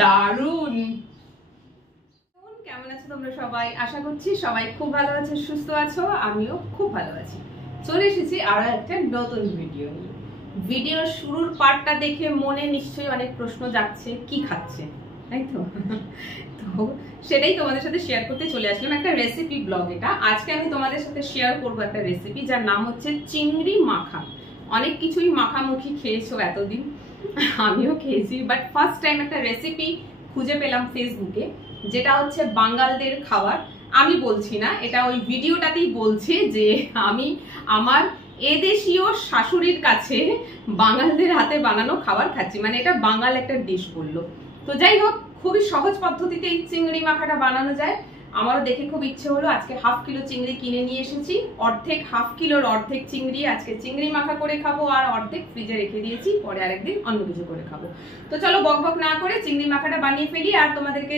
দারুন। কেমন আছো তোমরা সবাই? আশা করছি সবাই খুব ভালো আছো, সুস্থ আছো। আমিও খুব ভালো আছি। চলে এসেছি আরো একটা নতুন ভিডিও নিয়ে। ভিডিওর শুরুর পার্টটা দেখে মনে নিশ্চয়ই অনেক প্রশ্ন জাগছে, কি খাচ্ছে, তাই তো? তো সেটাই তোমাদের সাথে শেয়ার করতে চলে আসলাম, একটা রেসিপি ব্লগ। এটা আজকে আমি তোমাদের সাথে শেয়ার করবো একটা রেসিপি যার নাম হচ্ছে চিংড়ি মাখা। অনেক কিছুই মাখামুখি খেয়েছো এতদিন, আমিও খেয়েছি, বাট ফার্স্ট টাইম একটা রেসিপি খুঁজে পেলাম ফেসবুকে, যেটা হচ্ছে বাঙালদের খাবার। আমি বলছি না, এটা ওই ভিডিওটাতেই বলছে যে আমি আমার এদেশীয় শাশুড়ির কাছে বাঙালদের হাতে বানানো খাবার খাচ্ছি, মানে এটা বাঙাল একটা ডিশ বললো। তো যাই হোক, খুবই সহজ পদ্ধতিতে এই চিংড়ি মাখাটা বানানো যায়। আমারও দেখে খুব ইচ্ছে হলো। আজকে হাফ কিলো চিংড়ি কিনে নিয়ে এসেছি, হাফ কিলোর অর্ধেক চিংড়ি আজকে চিংড়ি মাখা করে খাবো, আর অর্ধেক ফ্রিজে রেখে দিয়েছি, পরে আরেকদিন অন্য কিছু করে খাবো। তো চলো বকবক না করে চিংড়ি মাখাটা বানিয়ে ফেলি, আর তোমাদেরকে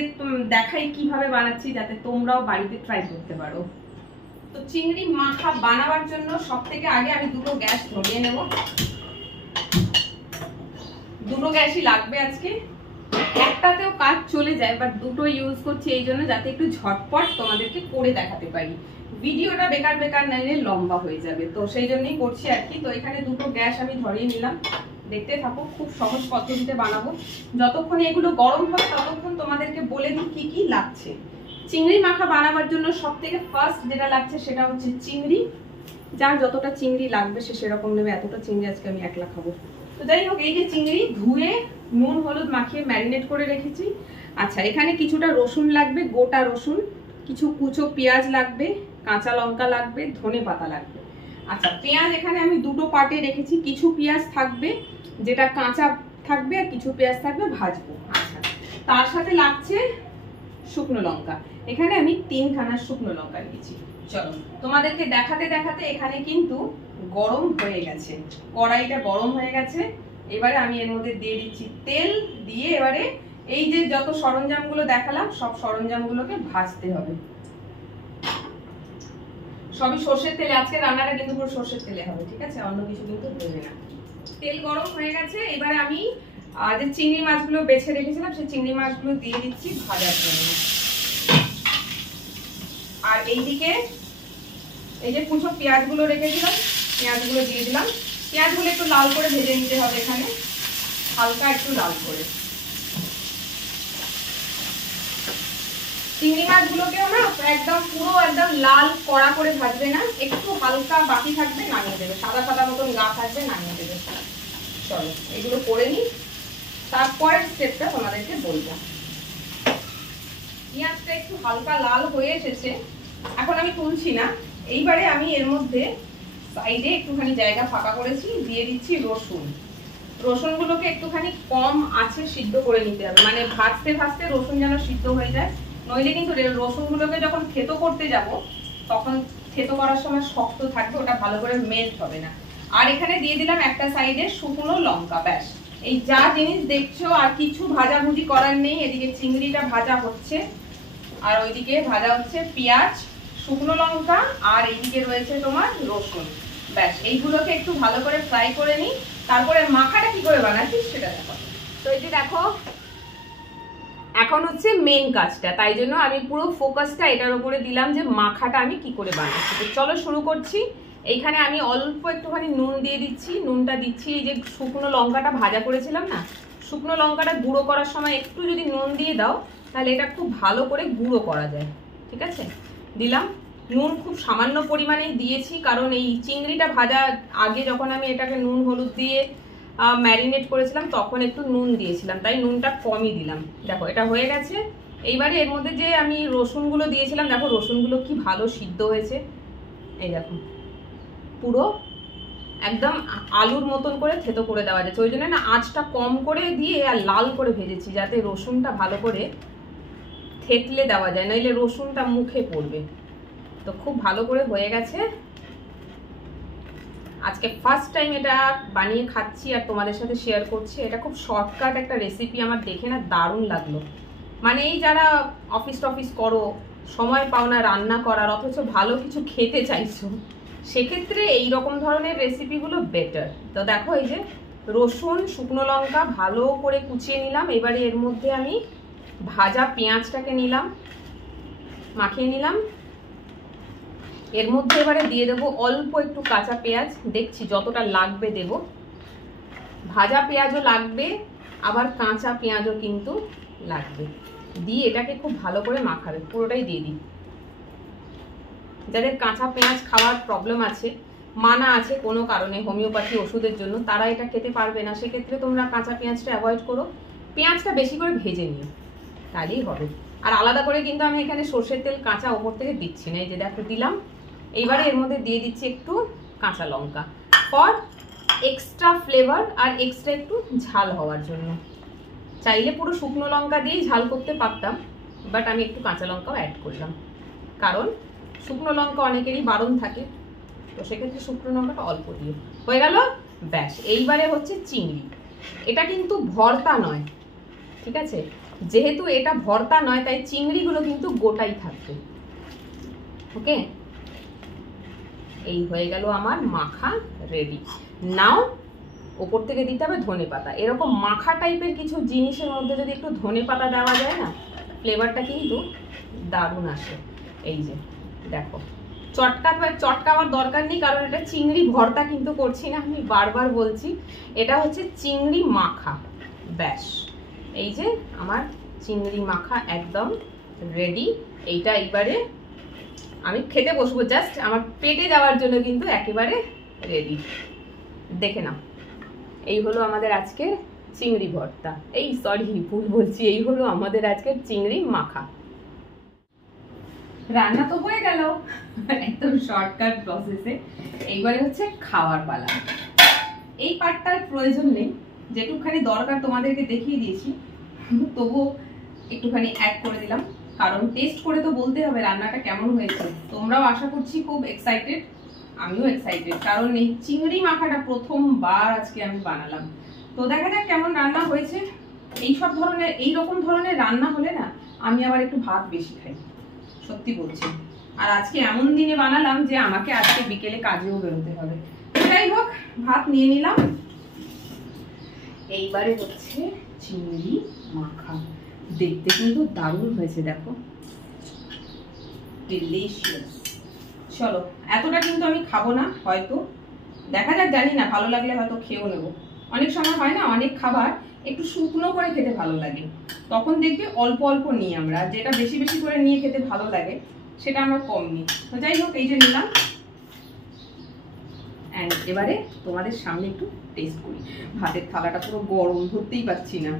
দেখাই কিভাবে বানাচ্ছি, যাতে তোমরাও বাড়িতে ট্রাই করতে পারো। তো চিংড়ি মাখা বানাবার জন্য সব থেকে আগে আমি দুটো গ্যাস ধরিয়ে নেব। দুটো গ্যাসই লাগবে আজকে, একটাতেও কাজ চলে যায়, বাট দুটো ইউজ করছি এই জন্য যাতে একটু ঝটপট তোমাদেরকে করে দেখাতে পারি। ভিডিওটা বেকার বেকার নাইলে লম্বা হয়ে যাবে, তো সেই জন্যই করছি আর কি। তো এখানে দুটো গ্যাস আমি ধরিয়ে নিলাম, দেখতে থাকো, খুব সহজ পদ্ধতিতে বানাবো। যতক্ষণ এগুলো গরম হবে ততক্ষণ তোমাদেরকে বলে দিই কি কি লাগছে। চিংড়ি মাখা বানাবার জন্য সব থেকে ফার্স্ট যেটা লাগছে সেটা হচ্ছে চিংড়ি। যার যতটা চিংড়ি লাগবে সে সেরকম নেবে, এতটা চিংড়ি আজকে আমি একলা খাবো। তো যাই হোক, এই যে চিংড়ি ধুয়ে নুন হলুদ মাখিয়ে ম্যারিনেট করে রেখেছি। আচ্ছা, এখানে কিছুটা রসুন লাগবে, গোটা রসুন, কিছু কুচো পেঁয়াজ লাগবে, কাঁচা লঙ্কা লাগবে, ধনে পাতা লাগবে। আচ্ছা, পেঁয়াজ এখানে আমি দুটো পার্টে রেখেছি, কিছু পেঁয়াজ থাকবে যেটা কাঁচা থাকবে, আর কিছু পেঁয়াজ থাকবে ভাজবো। আচ্ছা, তার সাথে লাগছে শুকনো লঙ্কা। এখানে আমি 3খানা শুকনো লঙ্কা নিয়েছি। চলো তোমাদেরকে দেখাতে দেখাতে এখানে কিন্তু গরম হয়ে গেছে, কড়াইটা গরম হয়ে গেছে। এবারে আমি এর মধ্যে দিয়ে দিচ্ছি তেল, দিয়ে এবারে এই যে যত সরঞ্জামগুলো দেখালাম সব সরঞ্জামগুলোকে ভাজতে হবে। সবই সর্ষের তেলে, আজকে রান্নাটা কিন্তু পুরো সর্ষের তেলে হবে, ঠিক আছে? অন্য কিছু কিন্তু দেবে না। তেল গরম হয়ে গেছে, এবারে আমি যে চিংড়ি মাছগুলো বেছে রেখেছিলাম সেই চিংড়ি মাছগুলো দিয়ে দিচ্ছি ভাজার জন্য। আর এইদিকে এই যে কুচো পেঁয়াজগুলো রেখেছিলাম, পেঁয়াজগুলো দিয়ে দিলাম। পেঁয়াজগুলো একটু লাল করে ভেজে নিতে হবে, এখানে হালকা একটু লাল করে। চিংড়ি মাছগুলোকেও না একদম পুরো একদম লাল কড়া করে ভাজবে না, একটু হালকা বাকি থাকবে, নামিয়ে দেবে। সাদা সাদা মতন গা থাকবে, নামিয়ে দেবে। চলো এগুলো করে নিই, তারপরের স্টেপটা তোমাদেরকে বললাম। পেঁয়াজটা একটু হালকা লাল হয়ে এসেছে, এখন আমি তুলছি না। এইবারে আমি এর মধ্যে সাইডে একটুখানি জায়গা ফাঁকা করেছি, দিয়ে দিচ্ছি রসুন। রসুনগুলোকে একটুখানি কম আঁচে সিদ্ধ করে নিতে হবে, মানে ভাজতে ভাজতে রসুন যেন সিদ্ধ হয়ে যায়, নইলে কিন্তু রসুনগুলোকে যখন থেতো করতে যাব তখন থেতো করার সময় শক্ত থাকবে, ওটা ভালো করে মেল্ট হবে না। আর এখানে দিয়ে দিলাম একটা সাইডে শুকনো লঙ্কা। ব্যাস, এই যা জিনিস দেখছো, আর কিছু ভাজাভুজি করার নেই। এদিকে চিংড়িটা ভাজা হচ্ছে, আর ওইদিকে ভাজা হচ্ছে পেঁয়াজ, শুকনো লঙ্কা, আর এইদিকে রয়েছে তোমার রসুন। ব্যাস, এইগুলোকে একটু ভালো করে ফ্রাই করে নিই, তারপরে মাখাটা কি করে বানাচ্ছি সেটা দেখো। তো এই যে দেখো, এখন হচ্ছে মেন কাজটা, তাই জন্য আমি পুরো ফোকাসটা এটার উপরে দিলাম যে মাখাটা আমি কি করে বানাচ্ছি। তো চলো শুরু করছি। এইখানে আমি অল্প একটুখানি নুন দিয়ে দিচ্ছি। নুনটা দিচ্ছি এই যে শুকনো লঙ্কাটা ভাজা করেছিলাম না, শুকনো লঙ্কাটা গুঁড়ো করার সময় একটু যদি নুন দিয়ে দাও তাহলে এটা খুব ভালো করে গুঁড়ো করা যায়, ঠিক আছে? দিলাম নুন, খুব সামান্য পরিমাণেই দিয়েছি, কারণ এই চিংড়িটা ভাজা আগে যখন আমি এটাকে নুন হলুদ দিয়ে ম্যারিনেট করেছিলাম তখন একটু নুন দিয়েছিলাম, তাই নুনটা কমই দিলাম। দেখো এটা হয়ে গেছে। এইবারে এর মধ্যে যে আমি রসুনগুলো দিয়েছিলাম, দেখো রসুনগুলো কি ভালো সিদ্ধ হয়েছে। এই দেখো, পুরো একদম আলুর মতন করে থেতো করে দেওয়া যাচ্ছে, ওই জন্য না আঁচটা কম করে দিয়ে আর লাল করে ভেজেছি, যাতে রসুনটা ভালো করে থেতলে দেওয়া যায়, নইলে রসুনটা মুখে পড়বে। তো খুব ভালো করে হয়ে গেছে। আজকে ফার্স্ট টাইম এটা বানিয়ে খাচ্ছি আর তোমাদের সাথে শেয়ার করছি। এটা খুব শর্টকাট একটা রেসিপি, আমার দেখে না দারুণ লাগলো। মানে এই যারা অফিস করো, সময় পাও না রান্না করার, অথচ ভালো কিছু খেতে চাইছো, সেক্ষেত্রে এই রকম ধরনের রেসিপিগুলো বেটার। তো দেখো এই যে রসুন, শুকনো লঙ্কা ভালো করে কুচিয়ে নিলাম। এবারে এর মধ্যে আমি ভাজা পেঁয়াজটাকে নিলাম, মাখিয়ে নিলাম। এর মধ্যে এবারে দিয়ে দেবো অল্প একটু কাঁচা পেঁয়াজ, দেখছি যতটা লাগবে দেব। ভাজা পেঁয়াজও লাগবে, আবার কাঁচা পেঁয়াজও কিন্তু লাগবে। দিয়ে এটাকে খুব ভালো করে মাখাবে, পুরোটাই দিয়ে দিই। যাদের কাঁচা পেঁয়াজ খাওয়ার প্রবলেম আছে, মানা আছে কোনো কারণে হোমিওপ্যাথি ওষুধের জন্য, তারা এটা খেতে পারবে না, সেক্ষেত্রে তোমরা কাঁচা পেঁয়াজটা অ্যাভয়েড করো। পেঁয়াজটা বেশি করে ভেজে নিও, তাহলেই হবে। আর আলাদা করে কিন্তু আমি এখানে সর্ষের তেল কাঁচা ওপর থেকে দিচ্ছি না, এই যে দেখো দিলাম। এইবারে এর মধ্যে দিয়ে দিচ্ছি একটু কাঁচা লঙ্কা, ফর এক্সট্রা ফ্লেভার আর এক্সট্রা একটু ঝাল হওয়ার জন্য। চাইলে পুরো শুকনো লঙ্কা দিয়েই ঝাল করতে পারতাম, বাট আমি একটু কাঁচা লঙ্কাও অ্যাড করলাম, কারণ শুকনো লঙ্কা অনেকেরই বারণ থাকে, তো সেক্ষেত্রে শুকনো লঙ্কাটা অল্প দিয়ে হয়ে গেল। ব্যাস, এইবারে হচ্ছে চিংড়ি। এটা কিন্তু ভর্তা নয়, ঠিক আছে? যেহেতু এটা ভর্তা নয়, তাই চিংড়িগুলো কিন্তু গোটাই থাকবে। ওকে, এই হয়ে গেল আমার মাখা রেডি। নাও ওপর থেকে দিতে হবে ধনে পাতা। এরকম মাখা টাইপের কিছু জিনিসের মধ্যে যদি একটু ধনে পাতা দেওয়া যায় না, ফ্লেভারটা কিন্তু দারুণ আসে। এই যে দেখো, চটকাবার দরকার নেই, কারণ এটা চিংড়ি ভর্তা কিন্তু করছি না, আমি বারবার বলছি এটা হচ্ছে চিংড়ি মাখা। ব্যাস, এই যে আমার চিংড়ি মাখা একদম রেডি। এইটা এইবারে আমি খেতে বসবো, জাস্ট আমার পেটে যাওয়ার জন্য কিন্তু একেবারে রেডি। দেখে নাও, এই হলো আমাদের আজকের চিংড়ি ভর্তা, এই সরি ভুল বলছি, এই হলো আমাদের আজকের চিংড়ি মাখা। রান্না তো হয়ে গেল একদম শর্টকাট প্রসেসে। এইবারে হচ্ছে খাওয়ার পালা। এই পার্টটার প্রয়োজন নেই, যেটুকখানি দরকার তোমাদেরকে দেখিয়ে দিয়েছি, তবুও একটুখানি অ্যাড করে দিলাম, কারণ টেস্ট করে তো বলতে হবে রান্নাটা কেমন হয়েছে। তোমরাও আশা করছি খুব এক্সাইটেড, আমিও এক্সাইটেড, কারণ এই চিংড়ি মাখাটা প্রথমবার আজকে আমি বানালাম। তো দেখা যাক কেমন রান্না হয়েছে। এইরকম ধরনের রান্না হলে না আমি আবার একটু ভাত বেশি খাই, সত্যি বলছি। আর আজকে এমন দিনে বানালাম যে আমাকে আজকে বিকেলে কাজেও বেরোতে হবে। যাই হোক, ভাত নিয়ে নিলাম। এইবারে হচ্ছে চিংড়ি মাখা, দেখতে কিন্তু দারুণ হয়েছে, দেখো ডিলিশিয়াস। চলো, এতটা কিন্তু আমি খাবো না, হয়তো দেখা যাক, জানি না, ভালো লাগলে হয়তো খেয়েও নেবো। অনেক সময় হয় না, অনেক খাবার একটু শুকনো করে খেতে ভালো লাগে, তখন দেখবে অল্প অল্প নিই আমরা, যেটা বেশি বেশি করে নিয়ে খেতে ভালো লাগে সেটা আমরা কম নিই। তো যাই হোক, এই যে নিলাম, অ্যান্ড এবারে তোমাদের সামনে একটু টেস্ট করি। ভাতের থালাটা পুরো গরম, ধরতেই পারছি না,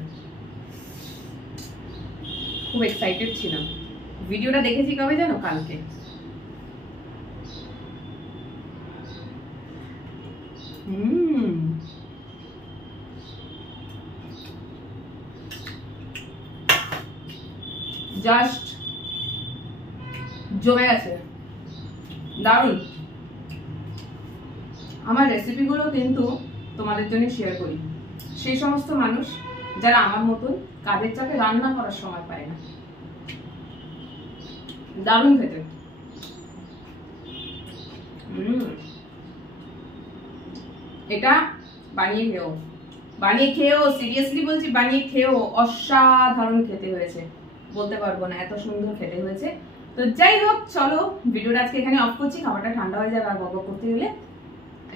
খুব এক্সাইটেড ছিলাম। ভিডিওটা দেখেছি কবে জানো? কালকে। জাস্ট জমে গেছে, দারুণ। আমার রেসিপিগুলো কিন্তু তোমাদের জন্য শেয়ার করি সেই সমস্ত মানুষ যারা আমার মতন কাজের চাপে রান্না করার সময় পায় না। দারুণ খেতে। এটা বানিয়ে খেয়েও সিরিয়াসলি বলছি, বানিয়ে খেয়েও অসাধারণ খেতে হয়েছে, বলতে পারবো না এত সুন্দর খেতে হয়েছে। তো যাই হোক, চলো ভিডিওটা আজকে এখানে অফ করছি, খাবারটা ঠান্ডা হয়ে যাবে আর বক করতে গেলে।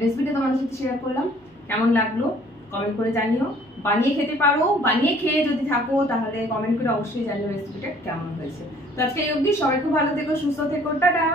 রেসিপিটা তোমাদের সাথে শেয়ার করলাম, কেমন লাগলো কমেন্ট করে জানিও। বানিয়ে খেতে পারো, বানিয়ে খেয়ে যদি থাকো তাহলে কমেন্ট করে অবশ্যই জানিও রেসিপিটা কেমন হয়েছে। তো আজকে এই অবধি, সবাই খুব ভালো থেকো, সুস্থ থেকো, টাটা।